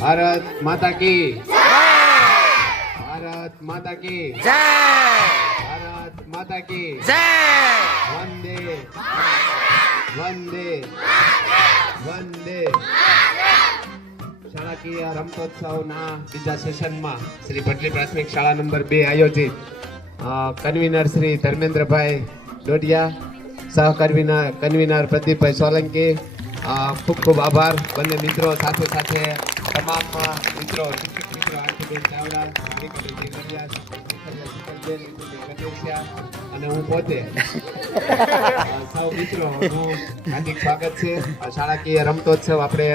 ભારત માતા કી ભારત માતા કી ભારત માતા કી વંદે વંદે વંદે શાળાકીય રમતોત્સવના બીજા સેશનમાં શ્રી ભટલી પ્રાથમિક શાળા નંબર 2 આયોજિત કન્વીનર શ્રી ધર્મેન્દ્રભાઈ ડોડિયા, કન્વીનર પ્રદીપભાઈ સોલંકી, ખૂબ ખૂબ આભાર બંને મિત્રો, સાથે સાથે તમામ મિત્રો, શિક્ષક મિત્રો, આરતીબેન ચાવડા, અને હું પોતે સૌ મિત્રોનું હાર્દિક સ્વાગત છે. શાળાકીય રમતોત્સવ આપણે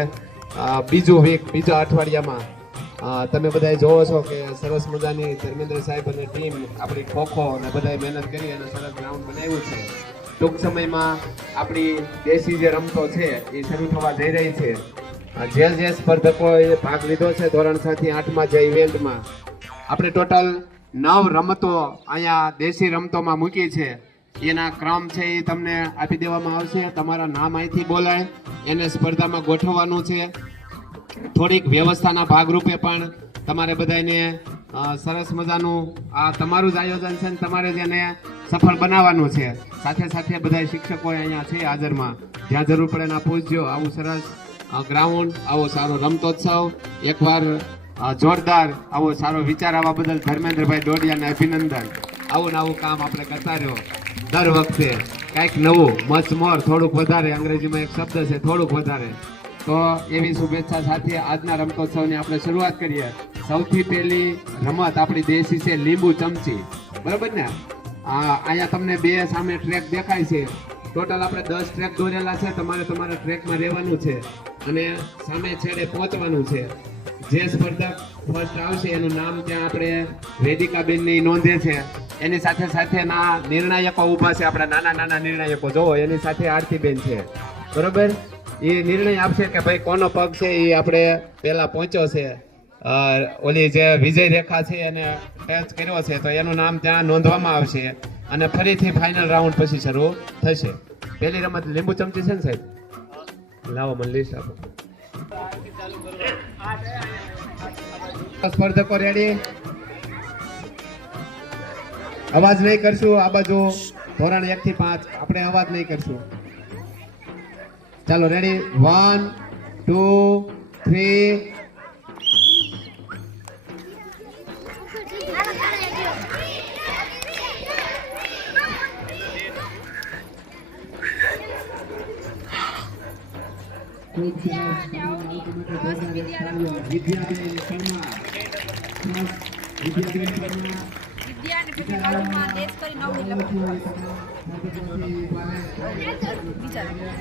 બીજા અઠવાડિયામાં તમે બધા જોવો છો કે સરસ મજાની ધર્મેન્દ્ર સાહેબ અને ટીમ આપણી ખોખો અને બધાએ મહેનત કરી અને સરસ ગ્રાઉન્ડ બનાવ્યું છે. ટૂંક સમયમાં આપણી દેશી જે રમતો છે એ શરૂ થવા જઈ રહી છે. જે સ્પર્ધકોએ ભાગ લીધો છે ધોરણ 6 થી 8માં જે ઇવેન્ટમાં, આપણે ટોટલ 9 રમતો અહીંયા દેશી રમતોમાં મૂકી છે. એના ક્રમ છે એ તમને આપી દેવામાં આવશે. તમારા નામ અહીંથી બોલાય એને સ્પર્ધામાં ગોઠવવાનું છે. થોડીક વ્યવસ્થાના ભાગરૂપે પણ તમારે બધાને સરસ મજાનું આ તમારું જ આયોજન છે, તમારે જ એને સફળ બનાવવાનું છે. સાથે સાથે બધા શિક્ષકો અહીંયા છે હાજરમાં, જ્યાં જરૂર પડે એના પૂછજો. આવું સરસ ગ્રાઉન્ડ, આવો સારો રમતોત્સવ, એકવાર જોરદાર આવો સારો વિચાર આવવા બદલ ધર્મેન્દ્રભાઈ ડોડિયાને અભિનંદન. આવું કામ આપણે કરતા રહ્યો દર વખતે કંઈક નવું, મચ મોર, થોડુંક વધારે, અંગ્રેજીમાં એક શબ્દ છે થોડુંક વધારે. તો એવી શુભેચ્છા સાથે આજના રમતોત્સવની આપણે શરૂઆત કરીએ. સૌથી પહેલી રમત આપણી દેશી છે લીંબુ ચમચી, બરાબર ને? અહીંયા તમને 2 સામે ટ્રેક દેખાય છે. ટોટલ આપણે 10 ટ્રેક દોરેલા છે. તમારે તમારા ટ્રેકમાં રહેવાનું છે અને સામે છેડે પહોંચવાનું છે. જે સ્પર્ધક ફર્સ્ટ આવશે એનું નામ ત્યાં આપણે વેદિકાબેનની નોંધે છે. એની સાથે સાથેના નિર્ણાયકો ઊભા છે, આપણા નાના નિર્ણાયકો જોવો. એની સાથે આરતીબેન છે, બરોબર? એ નિર્ણય આપશે કે ભાઈ કોનો પગ છે એ આપણે પહેલા પહોંચ્યો છે, ઓલી જે વિજય રેખા છે એને ટચ કર્યો છે, તો એનું નામ ત્યાં નોંધવામાં આવશે અને ફરીથી ફાઇનલ રાઉન્ડ પછી શરૂ થશે. પહેલી રમત લીંબુ ચમચી છે ને સાહેબ? લાવો મને લિસ્ટ આપો. સ્પર્ધકો રેડી? અવાજ નહીં કરશું. આ બાજુ ધોરણ 1 થી 5 આપણે અવાજ નહીં કરશું. ચાલો રેડી? 1 2 3.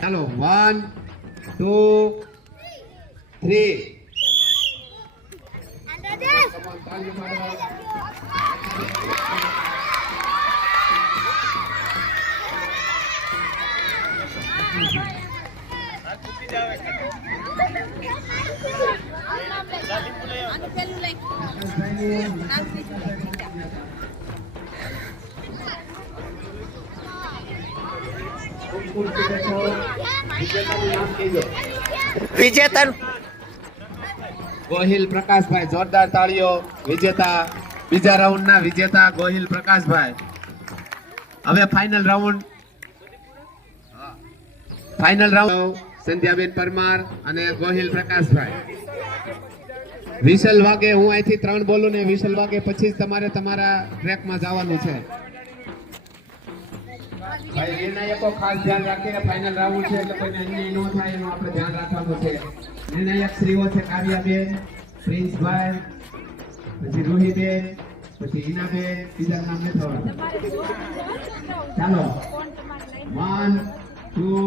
ચાલો 1 2 3. વિજેતા ગોહિલ પ્રકાશભાઈ, જોરદાર તાળીઓ. વિજેતા, બીજા રાઉન્ડના વિજેતા ગોહિલ પ્રકાશભાઈ. હવે ફાઇનલ રાઉન્ડ સંધ્યાબેન પરમાર અને ગોહિલ પ્રકાશભાઈ. વિસલ વાગે, હું અહીંથી 3 બોલું ને વિસલ વાગે પછી જ તમારે તમારા ટ્રેકમાં જવાનું છે. ભાઈ નિર્ણાયકો ખાસ ધ્યાન રાખીને, ફાઇનલ રાઉન્ડ છે એટલે કોઈને અન્યાય ન થાય એનું આપણે ધ્યાન રાખવાનું છે. નિર્ણાયક શ્રીઓ છે કાવ્યાબેન, પ્રિન્સભાઈ, પછી રૂહીબેન, પછી હિનાબેન, બીજા નામ નથી થવાનું. ચાલો 1 2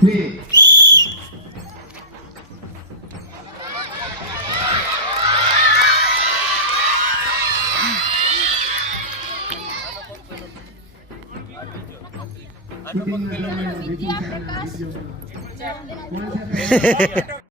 3.